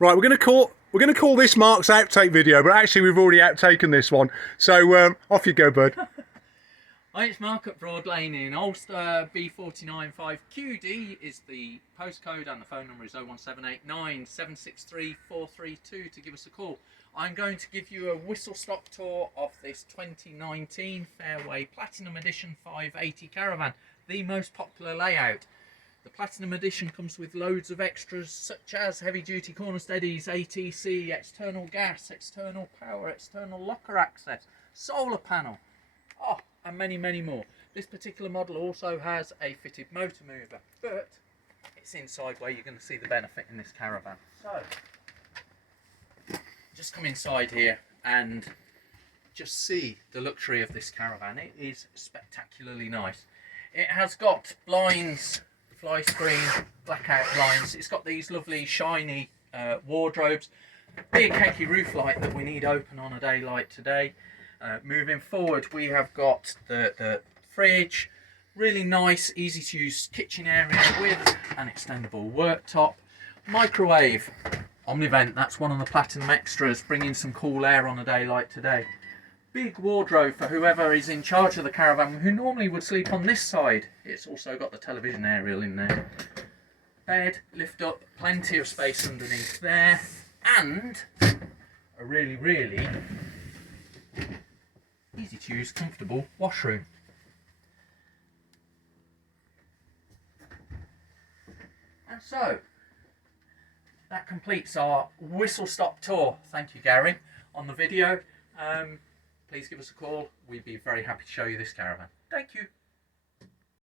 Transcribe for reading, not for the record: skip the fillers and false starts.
Right, we're going to call this Mark's outtake video, but actually we've already outtaken this one. So off you go, bud. Hi, it's Mark at Broadlane in Alcester. B495QD is the postcode and the phone number is 01789 763 432 to give us a call. I'm going to give you a whistle-stop tour of this 2019 Fairway Platinum Edition 580 caravan, the most popular layout. The Platinum Edition comes with loads of extras such as heavy-duty corner steadies, ATC, external gas, external power, external locker access, solar panel, and many, many more. This particular model also has a fitted motor mover, but it's inside where you're going to see the benefit in this caravan. So, just come inside here and just see the luxury of this caravan. It is spectacularly nice. It has got blinds, fly screen, blackout blinds. It's got these lovely shiny wardrobes, big hecky roof light that we need open on a day like today. Moving forward, we have got the fridge, really nice, easy to use kitchen area with an extendable worktop, microwave, Omnivent, that's one of the Platinum extras, bringing some cool air on a day like today. Big wardrobe for whoever is in charge of the caravan, who normally would sleep on this side. It's also got the television aerial in there. Bed, lift up, plenty of space underneath there, and a really, really easy to use, comfortable washroom. And so, that completes our whistle-stop tour. Thank you, Gary, on the video. Please give us a call. We'd be very happy to show you this caravan. Thank you.